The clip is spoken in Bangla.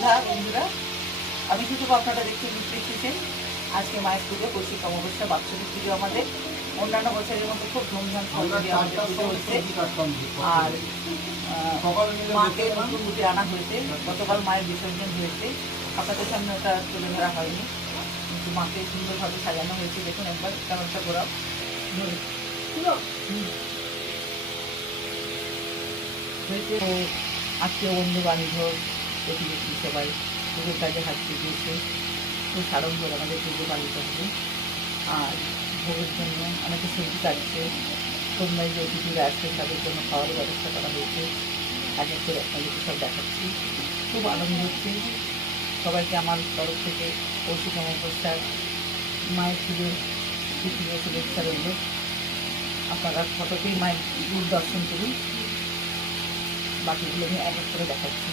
সন্ধ্যা বন্ধুরা, আমি শুধু আপনারা দেখতে বুঝতে এসেছেন। আজকে মায়ের পুজো, কৌশিক অমাবস্যা, বাৎসরিক পুজো আমাদের। অন্যান্য বছরের মতো খুব ধুমধাম সহযোগে আমাদের পুজো হচ্ছে। আর মাকে নতুন রূপে আনা হয়েছে। গতকাল মায়ের বিসর্জন হয়েছে, আপনাদের সামনে ওটা তুলে ধরা হয়নি, কিন্তু মাকে সুন্দরভাবে সাজানো হয়েছে। দেখুন একবার কেমনটা ঘোরাও। হয়েছে ও আত্মীয় বন্ধু বান্ধব প্রতিবেশী সবাই পুজোর কাজে হাত দিয়েছে। খুব সাড়ম্বর আমাদের পুজো পালিত হবে। আর ভোগের জন্য অনেকে সবজি কাটছে। সন্ধ্যায় যে অতিথিরা আসছেন তাদের জন্য খাওয়ার ব্যবস্থা করা হয়েছে। এক এক করে আপনাদেরকে সব দেখাচ্ছি। খুব আনন্দ হচ্ছে। সবাইকে আমার তরফ থেকে কৌশিক অমাবস্যার মায়ের পুজোর তৃতীয় শুভেচ্ছা রইল। আপনারা ফটোতেই মায়ের দূর দর্শন করুন। বাকিগুলো আমি এক এক করে দেখাচ্ছি।